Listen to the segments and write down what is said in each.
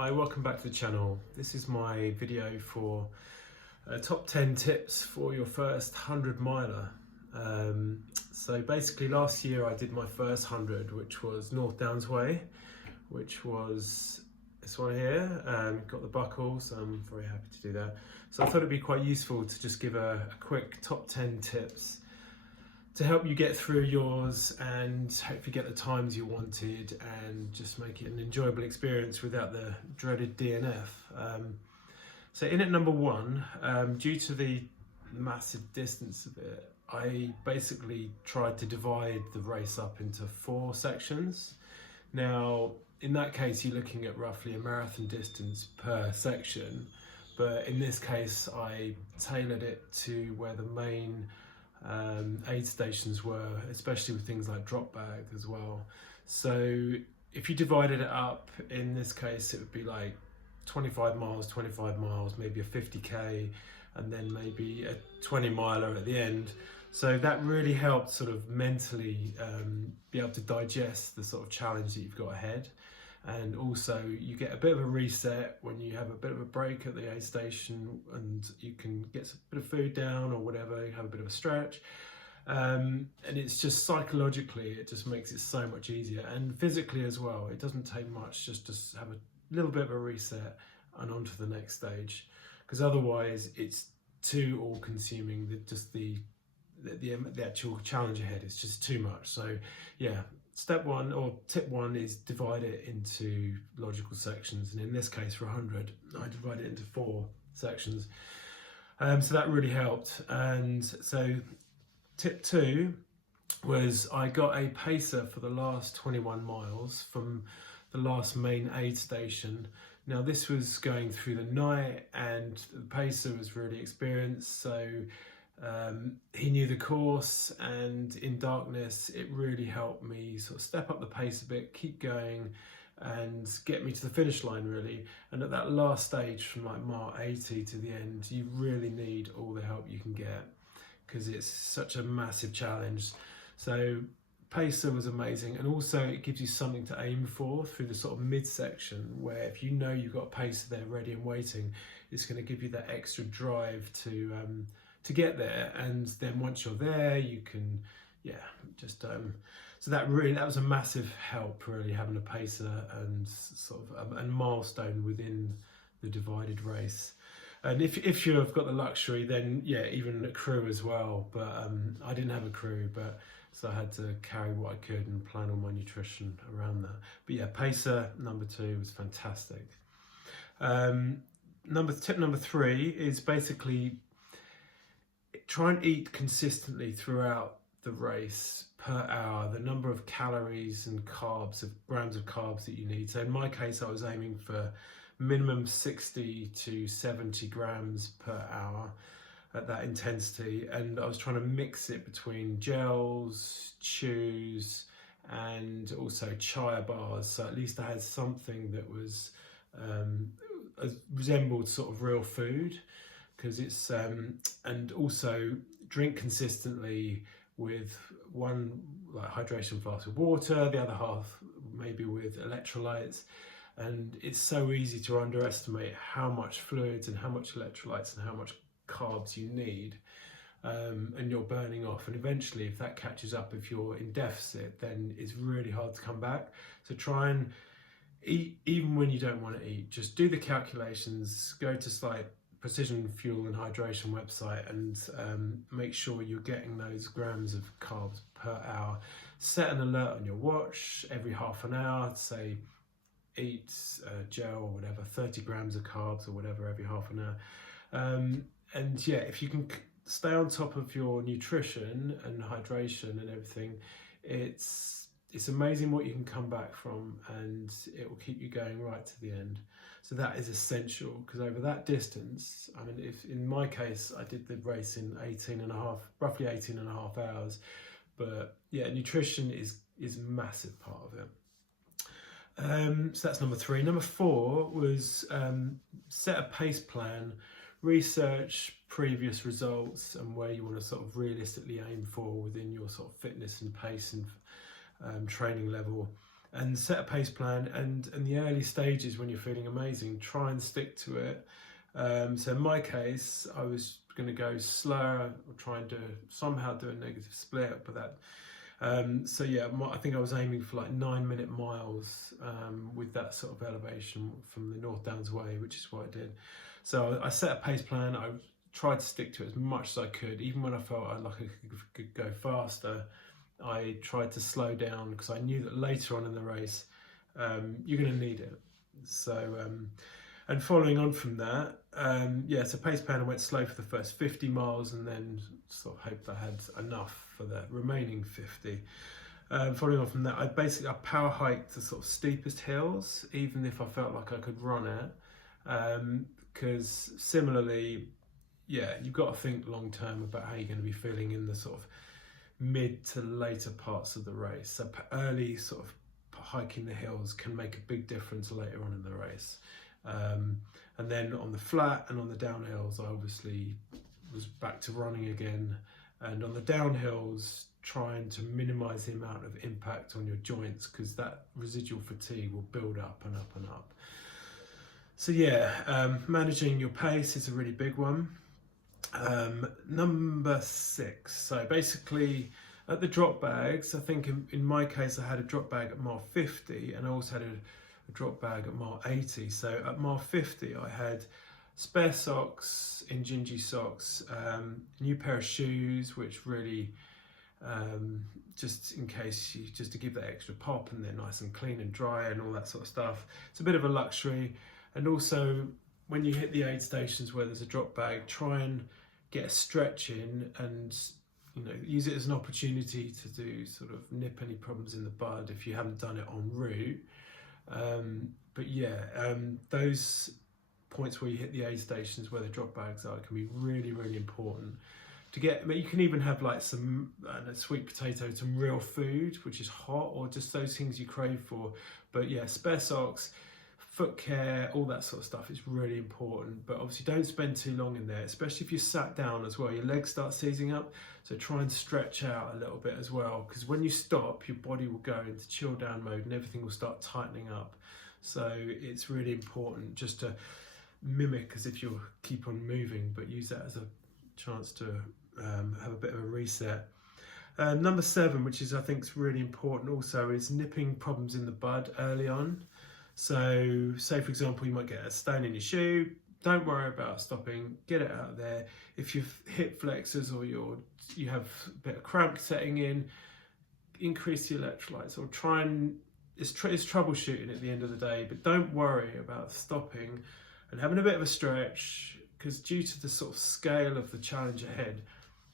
Hi, welcome back to the channel. This is my video for top 10 tips for your first 100 miler. So basically last year I did my first 100, which was North Downs Way, which was this one here. Got the buckles, I'm very happy to do that. So I thought it'd be quite useful to just give a quick top 10 tips to help you get through yours and hopefully get the times you wanted and just make it an enjoyable experience without the dreaded DNF. So in at number one, due to the massive distance of it, I basically tried to divide the race up into 4 sections. Now, in that case, you're looking at roughly a marathon distance per section, but in this case, I tailored it to where the main aid stations were, especially with things like drop bag as well. So if you divided it up, in this case it would be like 25 miles, maybe a 50k, and then maybe a 20 miler at the end. So that really helped sort of mentally be able to digest the sort of challenge that you've got ahead. And also you get a bit of a reset when you have a bit of a break at the aid station and you can get a bit of food down or whatever, you have a bit of a stretch. And it's just psychologically, it just makes it so much easier. And physically as well, it doesn't take much just to have a little bit of a reset and on to the next stage. Because otherwise it's too all-consuming, the actual challenge ahead is just too much. So yeah. Step one, or tip one, is divide it into logical sections, and in this case for 100 I divided it into 4 sections, so that really helped. And so tip 2 was I got a pacer for the last 21 miles from the last main aid station. Now this was going through the night and the pacer was really experienced, so he knew the course, and in darkness it really helped me sort of step up the pace a bit, keep going and get me to the finish line really. And at that last stage from like mile 80 to the end, you really need all the help you can get because it's such a massive challenge. So pacer was amazing, and also it gives you something to aim for through the sort of midsection, where if you know you've got a pacer there ready and waiting, it's going to give you that extra drive to get there. And then once you're there you can so that was a massive help, really, having a pacer and sort of a milestone within the divided race. And if you've got the luxury, then yeah, even a crew as well, but I didn't have a crew, but so I had to carry what I could and plan all my nutrition around that. But yeah, pacer number 2 was fantastic. Tip number 3 is basically try and eat consistently throughout the race per hour, the number of calories and grams of carbs that you need. So in my case, I was aiming for minimum 60 to 70 grams per hour at that intensity. And I was trying to mix it between gels, chews, and also chia bars. So at least I had something that was resembled sort of real food. Because it's and also drink consistently with one like hydration flask of water, the other half maybe with electrolytes. And it's so easy to underestimate how much fluids and how much electrolytes and how much carbs you need, and you're burning off. And eventually, if that catches up, if you're in deficit, then it's really hard to come back. So try and eat even when you don't want to eat. Just do the calculations, go to Precision Fuel and Hydration website and make sure you're getting those grams of carbs per hour. Set an alert on your watch every half an hour, say eat gel or whatever, 30 grams of carbs or whatever every half an hour. And yeah, if you can stay on top of your nutrition and hydration and everything, it's amazing what you can come back from, and it will keep you going right to the end. So that is essential, because over that distance, I mean, if in my case I did the race in roughly 18 and a half hours, but yeah, nutrition is a massive part of it. So that's number 3. Number 4 was set a pace plan, research previous results and where you want to sort of realistically aim for within your sort of fitness and pace and training level, and set a pace plan, and in the early stages when you're feeling amazing, try and stick to it. So in my case, I was going to go slower, or try and somehow do a negative split, but that so yeah, I think I was aiming for like 9-minute miles with that sort of elevation from the North Downs Way, which is what I did. So I set a pace plan. I tried to stick to it as much as I could, even when I felt I could go faster. I tried to slow down because I knew that later on in the race you're going to need it. So and following on from that, yeah, so pace plan, I went slow for the first 50 miles and then sort of hoped I had enough for the remaining 50. Following on from that, I power hiked the sort of steepest hills, even if I felt like I could run it. Because similarly, yeah, you've got to think long term about how you're going to be feeling in the sort of mid to later parts of the race. So early sort of hiking the hills can make a big difference later on in the race. And then on the flat and on the downhills, I obviously was back to running again. And on the downhills, trying to minimize the amount of impact on your joints, because that residual fatigue will build up and up and up. So yeah, managing your pace is a really big one. Number 6, so basically at the drop bags, I think in my case I had a drop bag at mile 50 and I also had a drop bag at mile 80. So at mile 50 I had spare socks, Injinji socks, new pair of shoes, which really just in case just to give that extra pop, and they're nice and clean and dry and all that sort of stuff. It's a bit of a luxury. And also when you hit the aid stations where there's a drop bag, try and get a stretch in and use it as an opportunity to do sort of nip any problems in the bud if you haven't done it en route. But yeah, those points where you hit the aid stations where the drop bags are can be really, really important to get. You can even have like some sweet potato, some real food which is hot, or just those things you crave for. But yeah, spare socks, foot care, all that sort of stuff is really important. But obviously don't spend too long in there, especially if you're sat down as well. Your legs start seizing up, so try and stretch out a little bit as well, because when you stop, your body will go into chill down mode and everything will start tightening up. So it's really important just to mimic as if you'll keep on moving, but use that as a chance to have a bit of a reset. Number 7, which is I think is really important also, is nipping problems in the bud early on. So say for example you might get a stain in your shoe, don't worry about stopping, get it out of there. If you've hip flexors or you have a bit of cramp setting in, increase the electrolytes, or try and it's troubleshooting at the end of the day, but don't worry about stopping and having a bit of a stretch, because due to the sort of scale of the challenge ahead,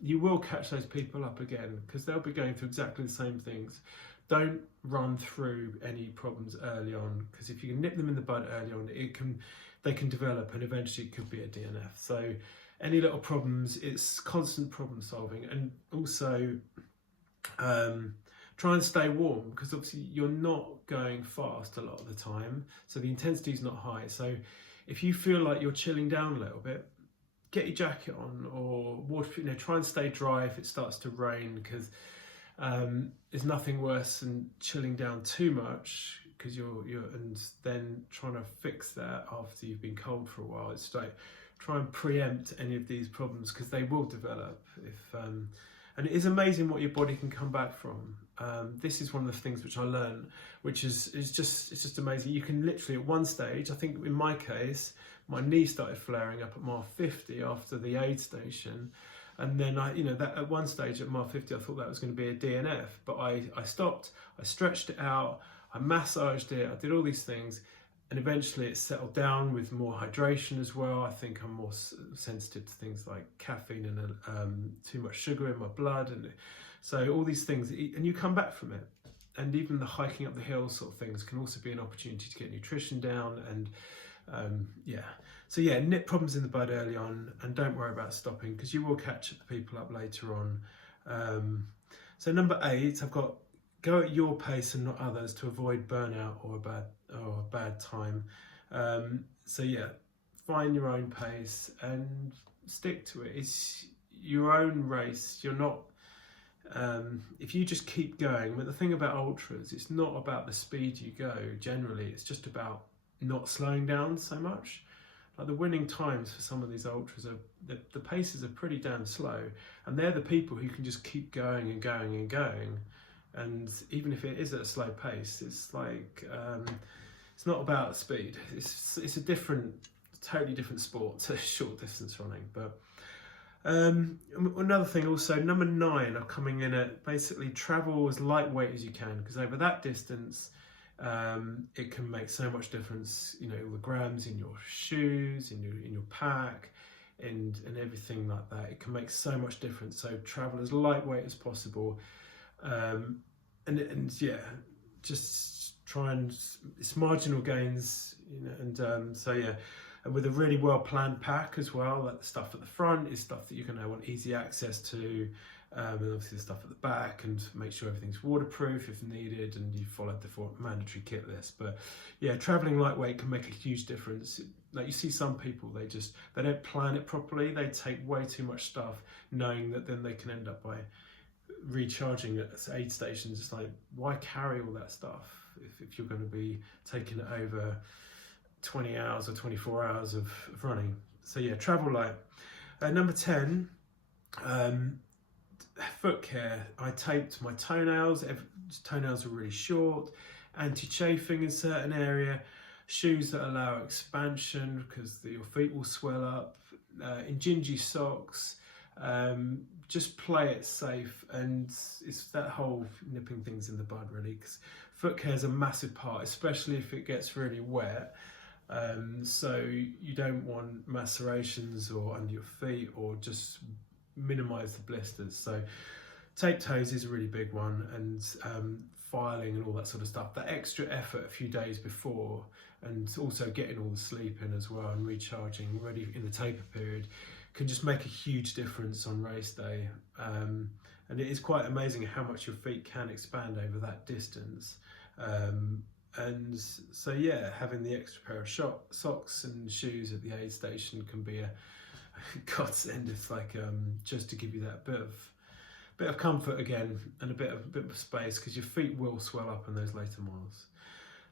you will catch those people up again because they'll be going through exactly the same things. Don't run through any problems early on, because if you can nip them in the bud early on, they can develop and eventually it could be a DNF. So any little problems, it's constant problem solving. And also try and stay warm, because obviously you're not going fast a lot of the time, so the intensity is not high. So if you feel like you're chilling down a little bit, get your jacket on or waterproof. Try and stay dry if it starts to rain, because there's nothing worse than chilling down too much, because you're and then trying to fix that after you've been cold for a while. It's like try and preempt any of these problems, because they will develop. If and it is amazing what your body can come back from. This is one of the things which I learned, which is just amazing. You can literally at one stage, I think in my case, my knee started flaring up at mile 50 after the aid station. And then that at one stage at mile 50, I thought that was going to be a DNF, but I stopped, I stretched it out, I massaged it, I did all these things, and eventually it settled down with more hydration as well. I think I'm more sensitive to things like caffeine and too much sugar in my blood, and so all these things, and you come back from it. And even the hiking up the hills sort of things can also be an opportunity to get nutrition down. And so yeah, nip problems in the bud early on, and don't worry about stopping, because you will catch people up later on. So number 8, I've got go at your pace and not others to avoid burnout or a bad time. So yeah, find your own pace and stick to it. It's your own race. You're not if you just keep going, but the thing about ultras, it's not about the speed you go generally, it's just about not slowing down so much. Like the winning times for some of these ultras are, the paces are pretty damn slow, and they're the people who can just keep going and going and going. And even if it is at a slow pace, it's like, it's not about speed. It's a different, totally different sport to short distance running. But another thing also, number 9 are coming in at basically travel as lightweight as you can, because over that distance, it can make so much difference. You know, all the grams in your shoes, in your pack, and everything like that. It can make so much difference. So travel as lightweight as possible, and yeah, just try and, it's marginal gains, you know. And so yeah, and with a really well planned pack as well. Like the stuff at the front is stuff that you're going to want easy access to. And obviously the stuff at the back, and make sure everything's waterproof if needed, and you followed the mandatory kit list. But yeah, traveling lightweight can make a huge difference. Like you see some people, they don't plan it properly. They take way too much stuff, knowing that then they can end up by recharging at aid stations. It's like, why carry all that stuff if you're going to be taking it over 20 hours or 24 hours of running? So yeah, travel light. Number 10, foot care. I taped my toenails. Toenails are really short, anti-chafing in certain area, shoes that allow expansion because your feet will swell up, Injinji socks. Just play it safe, and it's that whole nipping things in the bud really, because foot care is a massive part, especially if it gets really wet. So you don't want macerations or under your feet, or just minimize the blisters. So tape toes is a really big one, and filing and all that sort of stuff. That extra effort a few days before, and also getting all the sleep in as well, and recharging ready in the taper period, can just make a huge difference on race day. And it is quite amazing how much your feet can expand over that distance. And so yeah, having the extra pair of socks and shoes at the aid station can be a godsend. It's like, just to give you that bit of comfort again, and a bit of space, because your feet will swell up in those later miles.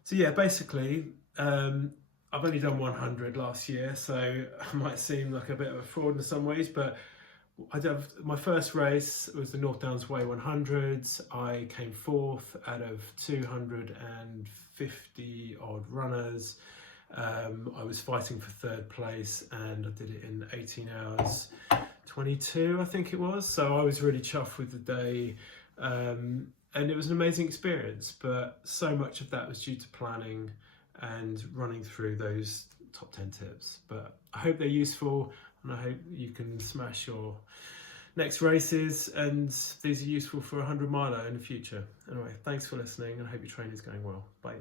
So yeah, basically, I've only done 100 last year, so I might seem like a bit of a fraud in some ways, but my first race was the North Downs Way 100s. I came 4th out of 250 odd runners. I was fighting for 3rd place, and I did it in 18 hours 22, I think it was. So I was really chuffed with the day, and it was an amazing experience. But so much of that was due to planning and running through those top 10 tips. But I hope they're useful, and I hope you can smash your next races, and these are useful for a 100 miler in the future. Anyway, thanks for listening, and I hope your training's going well. Bye.